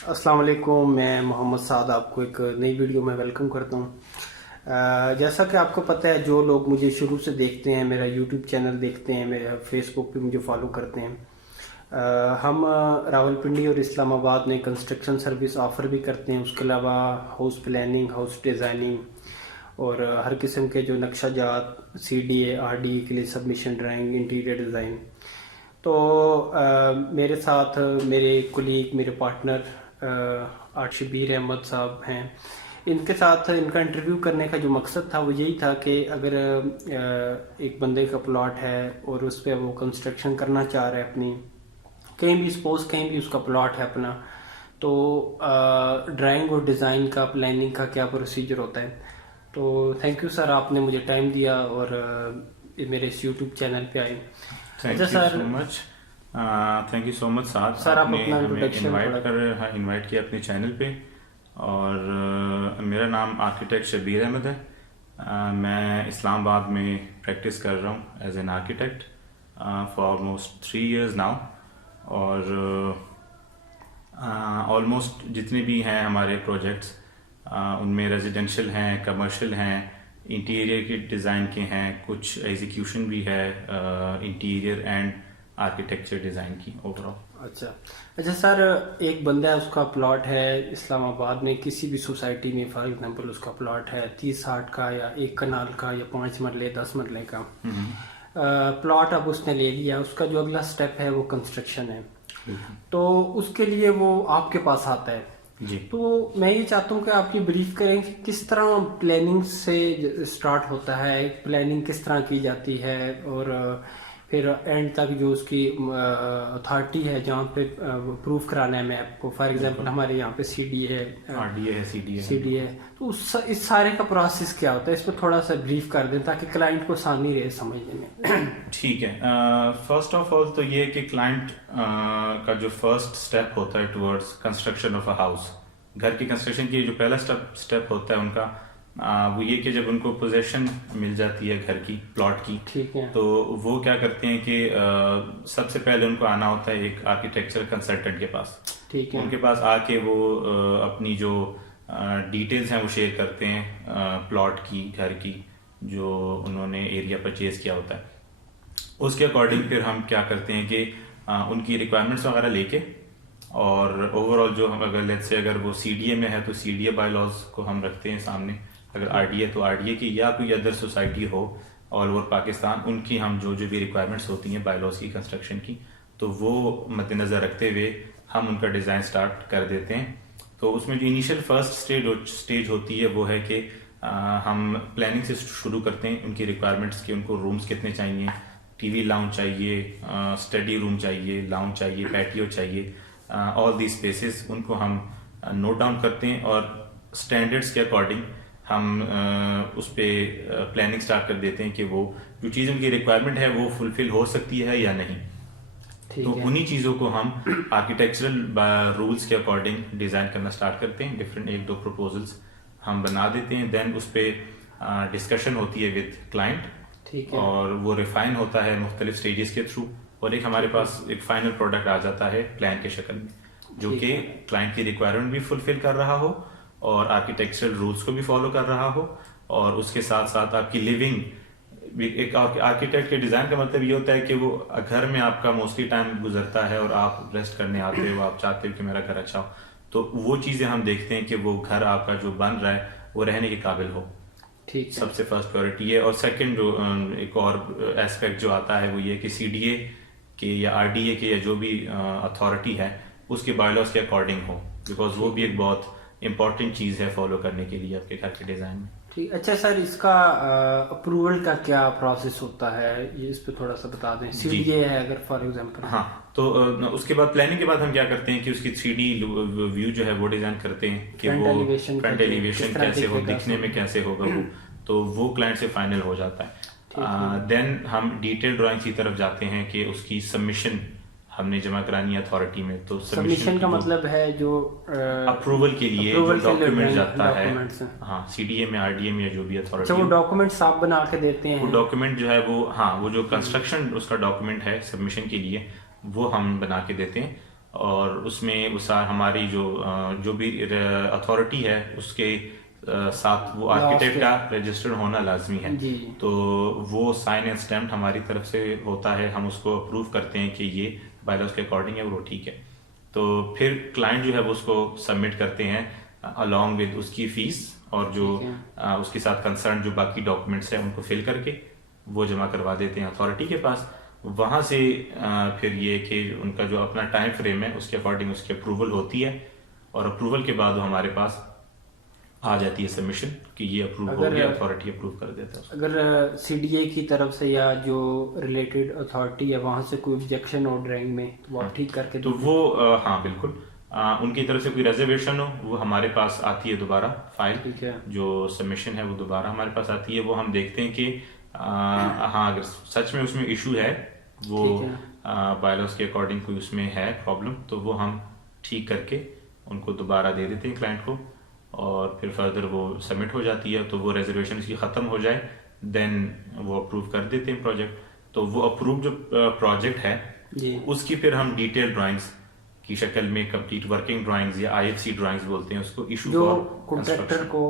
अस्सलाम वालेकुम। मैं मोहम्मद साद आपको एक नई वीडियो में वेलकम करता हूँ। जैसा कि आपको पता है, जो लोग मुझे शुरू से देखते हैं, मेरा यूट्यूब चैनल देखते हैं, मेरा फेसबुक पे मुझे फॉलो करते हैं, हम रावलपिंडी और इस्लामाबाद में कंस्ट्रक्शन सर्विस ऑफ़र भी करते हैं। उसके अलावा हाउस प्लानिंग, हाउस डिज़ाइनिंग और हर किस्म के जो नक्शा जात, CDA RDA के लिए सबमिशन, ड्राइंग, इंटीरियर डिज़ाइन। तो मेरे साथ मेरे कुलीग, मेरे पार्टनर आर्ट शबीर अहमद साहब हैं। इनके साथ इनका इंटरव्यू करने का जो मकसद था वो यही था कि अगर एक बंदे का प्लॉट है और उस पर वो कंस्ट्रक्शन करना चाह रहा है अपनी, कहीं भी सपोज कहीं भी उसका प्लॉट है अपना, तो ड्राइंग और डिज़ाइन का, प्लानिंग का क्या प्रोसीजर होता है। तो थैंक यू सर, आपने मुझे टाइम दिया और मेरे इस यूट्यूब चैनल पे आए। Thank you so much. Thank you so much Saad, sir आप आपने अपना हमें इंट्रोडक्शन इनवाइट किया अपने चैनल पे। और मेरा नाम आर्किटेक्ट शबीर अहमद है। मैं इस्लामाबाद में प्रैक्टिस कर रहा हूँ as an architect for almost 3 years now. और ऑलमोस्ट जितने भी हैं हमारे प्रोजेक्ट्स, उनमें रेजिडेंशियल हैं, कमर्शियल हैं, इंटीरियर के डिज़ाइन के हैं, कुछ एग्जीक्यूशन भी है, इंटीरियर एंड आर्किटेक्चर डिज़ाइन की ओवरऑल। अच्छा सर, एक बंदा है, उसका प्लॉट है इस्लामाबाद में किसी भी सोसाइटी में, फॉर एग्जांपल उसका प्लॉट है 30-60 का या 1 कनाल का या 5 मरले 10 मरले का प्लॉट। अब उसने ले लिया, उसका जो अगला स्टेप है वो कंस्ट्रक्शन है। तो उसके लिए वो आपके पास आता है जी। तो मैं ये चाहता हूँ कि आप ये ब्रीफ करें कि किस तरह प्लानिंग से स्टार्ट होता है, प्लानिंग किस तरह की जाती है, और फिर एंड तक जो उसकी अथॉरिटी है जहाँ पे प्रूफ कराना है मैप को। फॉर एग्जांपल हमारे यहाँ पे CDA है, RDA है, CDA है, तो इस सारे का प्रोसेस क्या होता है, इस पर थोड़ा सा ब्रीफ कर दें ताकि क्लाइंट को आसानी रहे समझने में। ठीक है। फर्स्ट ऑफ ऑल तो ये कि क्लाइंट का जो फर्स्ट स्टेप होता है towards construction of a house, घर की कंस्ट्रक्शन की जो पहला स्टेप होता है उनका, वो ये कि जब उनको पोजेशन मिल जाती है घर की, प्लॉट की, ठीक है, तो वो क्या करते हैं कि सबसे पहले उनको आना होता है एक आर्किटेक्चर कंसल्टेंट के पास। ठीक है, उनके पास आके वो अपनी जो डिटेल्स हैं वो शेयर करते हैं प्लॉट की, घर की, जो उन्होंने एरिया परचेज किया होता है। उसके अकॉर्डिंग फिर हम क्या करते हैं कि उनकी रिक्वायरमेंट्स वगैरह लेके, और ओवरऑल जो हम अगर लेट्स से अगर वो CDA में है तो CDA बायलॉज को हम रखते हैं सामने, अगर RDA तो RDA की, या कोई अदर सोसाइटी हो ऑल ओवर पाकिस्तान, उनकी हम जो जो भी रिक्वायरमेंट्स होती हैं बायलॉज की, कंस्ट्रक्शन की, तो वो मद्देनज़र रखते हुए हम उनका डिज़ाइन स्टार्ट कर देते हैं। तो उसमें जो इनिशियल फर्स्ट स्टेज होती है वो है कि हम प्लानिंग से शुरू करते हैं उनकी रिक्वायरमेंट्स की। उनको रूम्स कितने चाहिए, TV लाउंज चाहिए, स्टडी रूम चाहिए, लाउंज चाहिए, पैटियो चाहिए, ऑल दी स्पेसेस उनको हम नोट डाउन करते हैं, और स्टैंडर्ड्स के अकॉर्डिंग हम उस पर प्लानिंग स्टार्ट कर देते हैं कि वो जो चीज़ उनकी रिक्वायरमेंट है वो फुलफिल हो सकती है या नहीं। तो उन्हीं चीज़ों को हम आर्किटेक्चरल रूल्स के अकॉर्डिंग डिज़ाइन करना स्टार्ट करते हैं। डिफरेंट 1-2 प्रपोजल्स हम बना देते हैं, देन उस पर डिस्कशन होती है विद क्लाइंट, और वो रिफाइन होता है मुख्तलिफ स्टेजेस के थ्रू, और एक हमारे पास एक फाइनल प्रोडक्ट आ जाता है प्लान के शक्ल में, जो कि क्लाइंट की रिक्वायरमेंट भी फुलफिल कर रहा हो और आर्किटेक्चरल रूल्स को भी फॉलो कर रहा हो, और उसके साथ साथ आपकी लिविंग। एक आर्किटेक्ट के डिज़ाइन का मतलब ये होता है कि वो घर में आपका मोस्टली टाइम गुजरता है और आप रेस्ट करने आते हो, आप चाहते हो कि मेरा घर अच्छा हो, तो वो चीज़ें हम देखते हैं कि वो घर आपका जो बन रहा है वो रहने के काबिल हो। ठीक, सबसे फर्स्ट प्रायोरिटी है। और सेकंड जो एक और एस्पेक्ट जो आता है वो ये कि CDA के या RDA के या जो भी अथॉरिटी है उसके बायलॉज के अकॉर्डिंग हो, बिकॉज वो भी एक बहुत इंपॉर्टेंट चीज़ है फॉलो करने के लिए आपके घर के डिज़ाइन में। ठीक। अच्छा सर, इसका अप्रूवल का क्या प्रोसेस होता है, ये इस पे थोड़ा सा बता दें। CDA है अगर फॉर एग्जांपल। हाँ, तो उसके बाद प्लानिंग के बाद हम क्या करते हैं कि उसकी 3D व्यू जो है वो डिज़ाइन करते हैं कि वो फ्रंट एलिवेशन कैसे हो, दिखने में कैसे होगा वो, तो वो क्लाइंट से फाइनल हो जाता है। देन हम डिटेल ड्राइंग की तरफ जाते हैं कि उसकी सबमिशन हमने जमा करानी है अथॉरिटी में। तो सबमिशन का मतलब है जो अप्रूवल के लिए जो डॉक्यूमेंट जाता है, हाँ, CDA में, RDA में, या जो भी अथॉरिटी। वो डॉक्यूमेंट्स आप बना के देते हैं? वो डॉक्यूमेंट जो है वो, हाँ, वो जो कंस्ट्रक्शन उसका डॉक्यूमेंट है सबमिशन के लिए वो हम बना के देते हैं। और उसमें वो हमारी जो भी अथॉरिटी है उसके साथ वो आर्किटेक्ट का रजिस्टर्ड होना लाजमी है। जी। तो वो साइन एंड स्टैम्प हमारी तरफ से होता है, हम उसको अप्रूव करते हैं कि ये बायलॉज के अकॉर्डिंग है, वो ठीक है। तो फिर क्लाइंट जो है वो उसको सबमिट करते हैं अलॉन्ग विद उसकी फीस और जो उसके साथ कंसर्न जो बाकी डॉक्यूमेंट्स हैं उनको फिल करके वो जमा करवा देते हैं अथॉरिटी के पास। वहाँ से फिर ये कि उनका जो अपना टाइम फ्रेम है उसके अकॉर्डिंग उसकी अप्रूवल होती है और अप्रूवल के बाद वो हमारे पास आ जाती है सबमिशन कि ये अप्रूव हो गया, अथॉरिटी अप्रूव कर देता है। अगर सीडीए की तरफ से या जो रिलेटेड अथॉरिटी है वहाँ से कोई ऑब्जेक्शन हो ड्राइंग में तो वो ठीक करके तो वो हाँ बिल्कुल, उनकी तरफ से कोई रिजर्वेशन हो वो हमारे पास आती है दोबारा फाइल, ठीक है। जो सबमिशन है वो दोबारा हमारे पास आती है। वो हम देखते हैं कि हाँ अगर सच में उसमें इशू है वो बायलॉज के अकॉर्डिंग कोई उसमें है प्रॉब्लम तो वो हम ठीक करके उनको दोबारा दे देते हैं क्लाइंट को और फिर फर्दर वो सबमिट हो जाती है। तो वो रिजर्वेशन इसकी ख़त्म हो जाए देन वो अप्रूव कर देते हैं प्रोजेक्ट। तो वो अप्रूव जो प्रोजेक्ट है उसकी फिर हम डिटेल ड्राइंग्स की शक्ल में कंप्लीट वर्किंग ड्राइंग्स या आईएफसी ड्राइंग्स बोलते हैं उसको, इशू जो कॉन्ट्रैक्टर को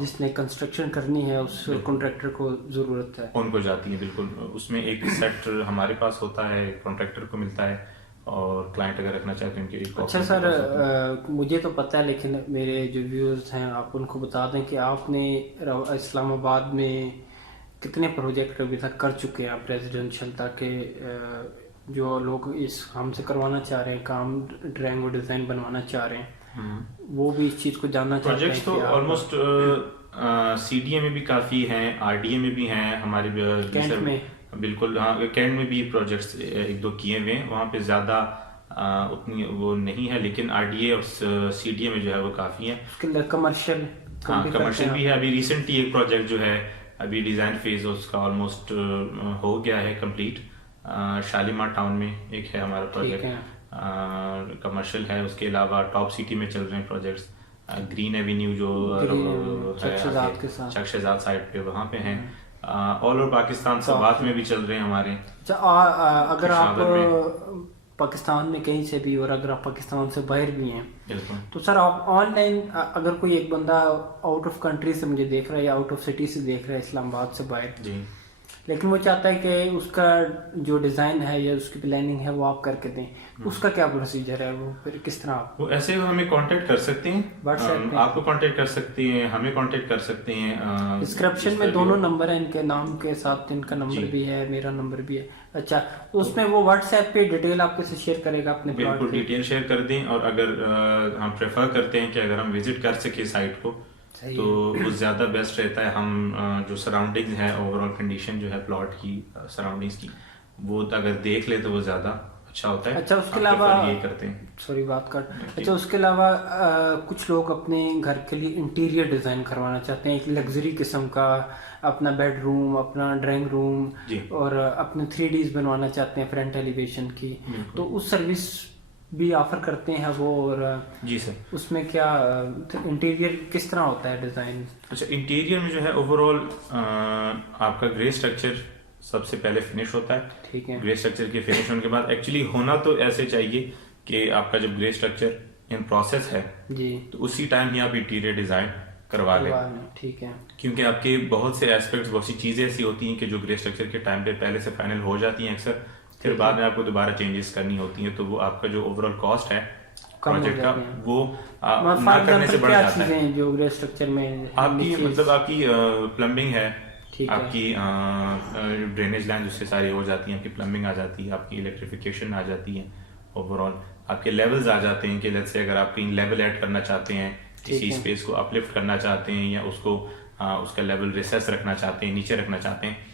जिसने कंस्ट्रक्शन करनी है उस कॉन्ट्रैक्टर को जरूरत है उनको जाती है। बिल्कुल, उसमें एक सेट हमारे पास होता है, कॉन्ट्रैक्टर को मिलता है और क्लाइंट अगर रखना चाहते हैं उनके। अच्छा सर, मुझे तो पता है लेकिन मेरे जो व्यूअर्स हैं आप उनको बता दें कि आपने इस्लामाबाद में कितने प्रोजेक्ट अभी तक कर चुके हैं आप रेजिडेंशियल, ताकि जो लोग इस हमसे करवाना चाह रहे हैं काम, ड्राइंग और डिज़ाइन बनवाना चाह रहे हैं वो भी इस चीज़ को जानना चाहते हैं। प्रोजेक्ट्स तो ऑलमोस्ट सीडीए में भी काफ़ी हैं, आरडीए में भी हैं हमारे कैंट में। बिल्कुल हाँ, कैंट में भी प्रोजेक्ट्स एक दो किए हुए हैं, वहाँ पे ज़्यादा उतनी वो नहीं है, लेकिन आरडीए और सीडीए में जो है वो काफ़ी है। कमर्शियल हाँ कमर्शियल भी है। अभी रिसेंटली एक प्रोजेक्ट जो है अभी डिज़ाइन फेज उसका ऑलमोस्ट हो गया है कंप्लीट, शालीमार टाउन में एक है हमारा प्रोजेक्ट, कमर्शियल है। उसके अलावा टॉप सिटी में चल रहे हैं प्रोजेक्ट्स, ग्रीन एवेन्यू जो है शख्शेजाद साइड पे वहाँ पे हैं। ऑल ओवर पाकिस्तान सवात में भी चल रहे हैं हमारे। अगर आप पाकिस्तान में कहीं से भी और अगर आप पाकिस्तान से बाहर भी हैं तो सर आप ऑनलाइन, अगर कोई एक बंदा आउट ऑफ कंट्री से मुझे देख रहा है या आउट ऑफ सिटी से देख रहा है इस्लामाबाद से बाहर जी, लेकिन वो चाहता है कि उसका जो डिज़ाइन है या उसकी प्लानिंग है वो आप करके दें, उसका क्या प्रोसीजर है, वो फिर किस तरह आप? वो ऐसे हमें कांटेक्ट कर सकते हैं, व्हाट्सएप आपको कांटेक्ट कर सकते हैं, हमें कांटेक्ट कर सकते हैं। डिस्क्रिप्शन में दोनों नंबर है इनके नाम के साथ, इनका नंबर भी है, मेरा नंबर भी है। अच्छा, तो उसमें वो व्हाट्सएप पे डिटेल आपके से शेयर करेगा अपने प्लॉट की? बिल्कुल डिटेल शेयर कर दें। और अगर हम प्रेफर करते हैं कि अगर हम विजिट कर सके साइट को तो वो ज़्यादा बेस्ट रहता है। हम जो सराउंडिंग्स है, ओवरऑल कंडीशन जो है प्लॉट की, सराउंडिंग्स की, वो अगर देख ले तो वो ज़्यादा अच्छा होता है। अच्छा, उसके अलावा ये करते हैं, सॉरी बात कर, अच्छा उसके अलावा कुछ लोग अपने घर के लिए इंटीरियर डिज़ाइन करवाना चाहते हैं, एक लग्जरी किस्म का अपना बेडरूम, अपना ड्राइंग रूम और अपने 3Ds बनवाना चाहते हैं फ्रंट एलिवेशन की, तो उस सर्विस भी ऑफर करते हैं वो। और जी सर, उसमें क्या इंटीरियर किस तरह होता है डिज़ाइन? अच्छा, इंटीरियर में जो है ओवरऑल आपका ग्रे स्ट्रक्चर सबसे पहले फिनिश होता है। ठीक है। ग्रे स्ट्रक्चर के फिनिश होने के बाद एक्चुअली होना तो ऐसे चाहिए कि आपका जब ग्रे स्ट्रक्चर इन प्रोसेस है जी तो उसी टाइम ही आप इंटीरियर डिजाइन करवा लें। ठीक है, क्योंकि आपके बहुत से एस्पेक्ट्स, बहुत सी चीजें ऐसी होती हैं कि जो ग्रे स्ट्रक्चर के टाइम पे पहले से फाइनल हो जाती हैं अक्सर, फिर बाद में आपको दोबारा चेंजेस करनी होती हैं, तो वो आपका जो ओवरऑल कॉस्ट है प्रोजेक्ट का वो ना करने से बढ़ जाता है। जो ग्रे स्ट्रक्चर में आपकी मतलब आपकी प्लम्बिंग है, आपकी ड्रेनेज लाइन उससे सारी हो जाती है, आपकी प्लम्बिंग आ जाती है, आपकी इलेक्ट्रिफिकेशन आ जाती है, ओवरऑल आपके लेवल्स आ जाते हैं कि लेट्स से अगर आप कहीं लेवल ऐड करना चाहते हैं, किसी स्पेस को अपलिफ्ट करना चाहते हैं या उसको उसका लेवल रिसेस रखना चाहते हैं, नीचे रखना चाहते हैं,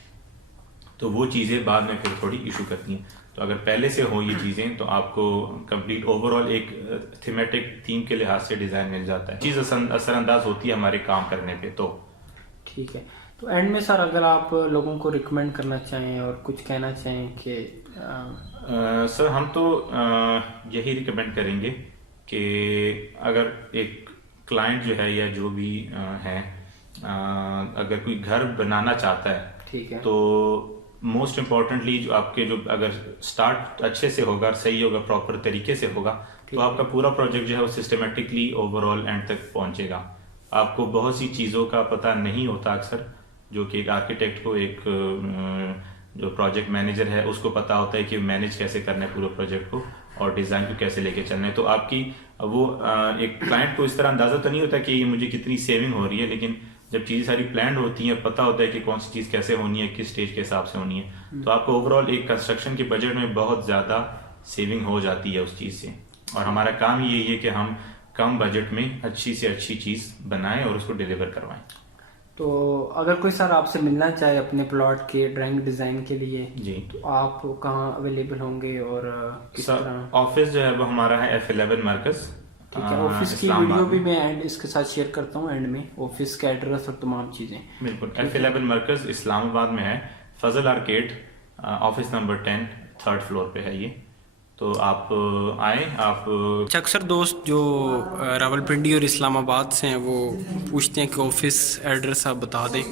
तो वो चीज़ें बाद में फिर थोड़ी इशू करती हैं। तो अगर पहले से हो ये चीज़ें तो आपको कंप्लीट ओवरऑल एक थीमेटिक थीम के लिहाज से डिज़ाइन मिल जाता है, चीज़ असरअंदाज होती है हमारे काम करने पे। तो ठीक है, तो एंड में सर अगर आप लोगों को रिकमेंड करना चाहें और कुछ कहना चाहें कि सर हम तो यही रिकमेंड करेंगे कि अगर एक क्लाइंट जो है या जो भी है अगर कोई घर बनाना चाहता है, ठीक है, तो मोस्ट इम्पॉर्टेंटली जो आपके जो अगर स्टार्ट अच्छे से होगा, सही होगा, प्रॉपर तरीके से होगा, तो आपका पूरा प्रोजेक्ट जो है वो सिस्टमेटिकली ओवरऑल एंड तक पहुंचेगा। आपको बहुत सी चीज़ों का पता नहीं होता अक्सर, जो कि एक आर्किटेक्ट को, एक जो प्रोजेक्ट मैनेजर है उसको पता होता है कि मैनेज कैसे करना है पूरे प्रोजेक्ट को और डिज़ाइन को कैसे लेके चलना है। तो आपकी वो एक क्लाइंट को इस तरह अंदाज़ा तो नहीं होता कि मुझे कितनी सेविंग हो रही है, लेकिन जब चीज़ें सारी प्लान होती हैं, पता होता है कि कौन सी चीज़ कैसे होनी है, किस स्टेज के हिसाब से होनी है, तो आपको ओवरऑल एक कंस्ट्रक्शन के बजट में बहुत ज़्यादा सेविंग हो जाती है उस चीज़ से। और हमारा काम ही यही है कि हम कम बजट में अच्छी से अच्छी चीज़ बनाएं और उसको डिलीवर करवाएं। तो अगर कोई सर आपसे मिलना चाहे अपने प्लॉट के ड्राइंग डिज़ाइन के लिए जी, तो आप कहाँ अवेलेबल होंगे और किस तरह? ऑफिस जो है वो हमारा है F11 मरकज़। ठीक है, ऑफिस की वीडियो भी मैं एंड इसके साथ शेयर करता हूँ एंड में, ऑफिस का एड्रेस और तमाम चीज़ें। बिल्कुल, F11 मरकज़ इस्लामाबाद में है, Fazal arcade, office number 10, 3rd floor पे है ये। तो आप आए। आप अक्सर दोस्त जो रावलपिंडी और इस्लामाबाद से हैं वो पूछते हैं कि ऑफिस एड्रेस आप बता दें,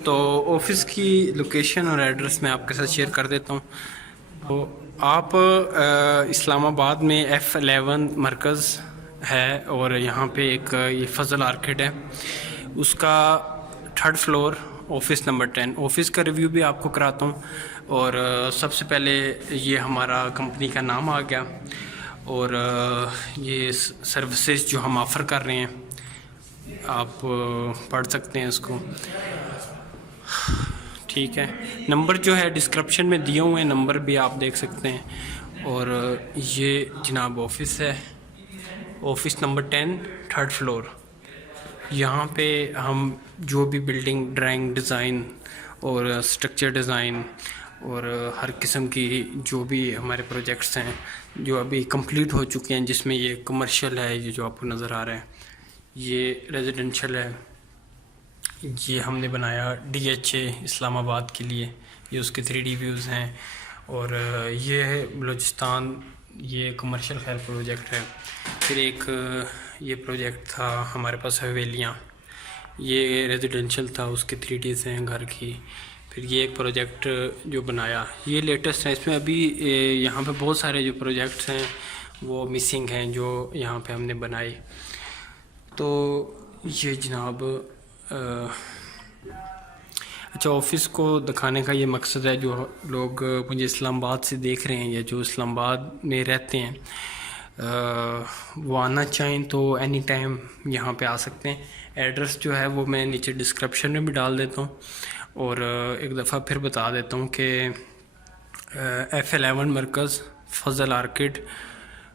तो ऑफिस की लोकेशन और एड्रेस मैं आपके साथ शेयर कर देता हूँ। तो आप इस्लामाबाद में F11 मरकज़ है और यहाँ पे एक ये फजल आर्किड है, उसका 3rd floor, office number 10। Office का रिव्यू भी आपको कराता हूँ। और सबसे पहले ये हमारा कंपनी का नाम आ गया और ये सर्विसेज जो हम ऑफ़र कर रहे हैं आप पढ़ सकते हैं इसको। ठीक है, नंबर जो है डिस्क्रिप्शन में दिए हुए हैं, नंबर भी आप देख सकते हैं। और ये जनाब ऑफिस है, ऑफिस नंबर 10, 3rd फ्लोर। यहाँ पे हम जो भी बिल्डिंग ड्राइंग डिज़ाइन और स्ट्रक्चर डिज़ाइन और हर किस्म की जो भी हमारे प्रोजेक्ट्स हैं जो अभी कंप्लीट हो चुके हैं, जिसमें ये कमर्शियल है, ये जो आपको नज़र आ रहा है, ये रेजिडेंशियल है, ये हमने बनाया DHA इस्लामाबाद के लिए, ये उसके 3D व्यूज़ हैं। और ये है बलूचिस्तान, ये कमर्शियल खैर प्रोजेक्ट है। फिर एक ये प्रोजेक्ट था हमारे पास हवेलियाँ, ये रेजिडेंशियल था, उसके 3Ds हैं घर की। फिर ये एक प्रोजेक्ट जो बनाया ये लेटेस्ट है, इसमें अभी यहाँ पे बहुत सारे जो प्रोजेक्ट्स हैं वो मिसिंग हैं जो यहाँ पे हमने बनाए। तो ये जनाब अच्छा, ऑफिस को दिखाने का ये मकसद है, जो लोग मुझे इस्लामाबाद से देख रहे हैं या जो इस्लामाबाद में रहते हैं वो आना चाहें तो एनी टाइम यहाँ पे आ सकते हैं। एड्रेस जो है वो मैं नीचे डिस्क्रिप्शन में भी डाल देता हूँ और एक दफ़ा फिर बता देता हूँ कि F11 मरकज़ फजल आर्किड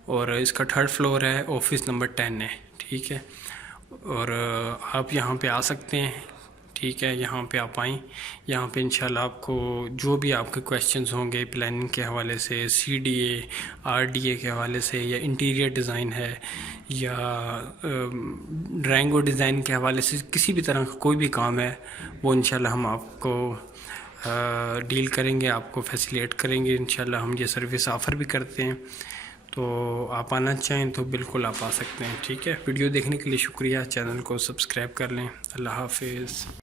और इसका 3rd फ्लोर है, ऑफिस नंबर 10 है। ठीक है, और आप यहाँ पे आ सकते हैं। ठीक है, यहाँ पे आप आएँ, यहाँ पे इंशाल्लाह आपको जो भी आपके क्वेश्चंस होंगे प्लानिंग के हवाले से, CDA RDA के हवाले से, या इंटीरियर डिज़ाइन है या ड्राइंग और डिज़ाइन के हवाले से किसी भी तरह का कोई भी काम है, वो इंशाल्लाह हम आपको डील करेंगे, आपको फैसिलिटेट करेंगे। इंशाल्लाह हम ये सर्विस ऑफ़र भी करते हैं, तो आप आना चाहें तो बिल्कुल आप आ सकते हैं। ठीक है, वीडियो देखने के लिए शुक्रिया, चैनल को सब्सक्राइब कर लें। अल्लाह हाफिज़।